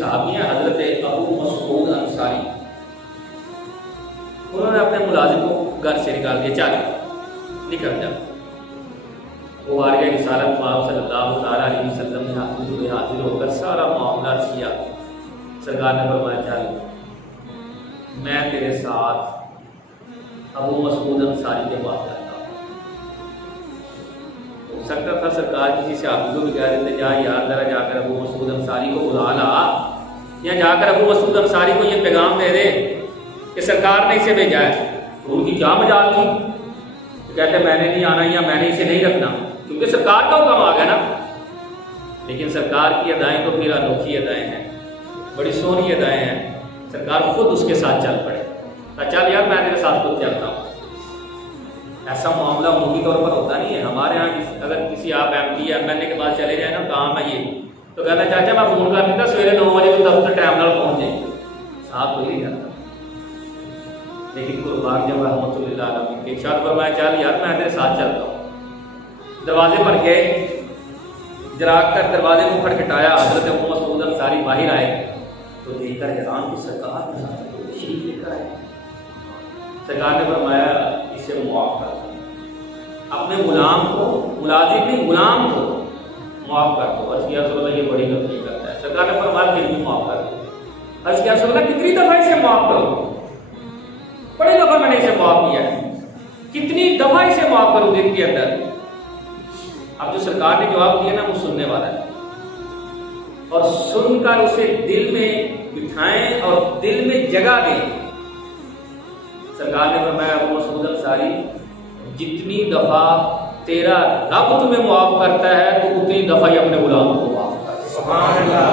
सहाबी हैं हजरत अबू मसूद अंसारी। उन्होंने अपने मुलाजिम को घर से निकाल के चल निकल जा। वो आ गया रिसालत सल्लल्लाहु अलैहि वसल्लम ने हाजिर होकर सारा मामला किया। सरकार ने फरमाया चल मैं तेरे साथ अबू मसूद अंसारी के पास जाता हूँ। हो सकता था सरकार किसी से आप को भी कह देते जा यार जरा जाकर अबू मसूद अंसारी को बुला ला, या जाकर अबू मसूद अंसारी को ये पैगाम दे दे कि सरकार ने इसे भेजा है। तो उनकी क्या मजाल थी, तो कहते मैंने नहीं आना या मैंने इसे नहीं रखना, क्योंकि सरकार का हुक्म आ गया ना। लेकिन सरकार की अदाएं तो फिर अनोखी अदाएं हैं, बड़ी सोहनी अदाएं हैं। सरकार खुद उसके साथ चल पड़े, चल यार मैं तेरे साथ खुद चलता हूँ। ऐसा मामला उनकी तौर पर होता नहीं है। हमारे यहाँ अगर किसी आप MP या MLA के पास चले जाए ना काम है ये, तो कहना चाचा मैं फोन कर देता सवेरे 9 बजे तो दफ्तर टाइम नाल पहुँच जाए, साथ हो ही नहीं जाता। लेकिन कुर्बान जब रहमतुल्लाह अलैहि के इरशाद फरमाया चल यार मैं तेरे साथ चलता हूँ। दरवाजे पर गए, जराग कर दरवाजे को खटखटाया। हजरत अबू मसूद अंसारी बाहर आए तो देखकर हैरान की सरकार तशरीफ लेकर आए। सरकार ने फरमाया इसे मुआफ कर, अपने गुलाम को, मुलाजिम नहीं गुलाम को मुआफ कर दो। अर्ज़ किया रसूलल्लाह ये बड़ी गलती करता है। सरकार ने फरमाया फिर भी मुआफ कर दो। अर्ज़ किया रसूलल्लाह कितनी दफा इसे मुआफ करो? बड़ी दफा मैंने इसे मुआफ किया है, कितनी दफा इसे मुआफ करूं दिन के अंदर? अब जो सरकार ने जवाब दिया ना वो सुनने वाला है, और सुनकर उसे दिल में बिठाएं और दिल में जगह दें। सरकार ने फरमाया अबू मसूद अंसारी जितनी दफा तेरा रब तुम्हें मुआफ करता है तो उतनी दफा ही अपने गुलाम को मुआफ कर। सुभान अल्लाह।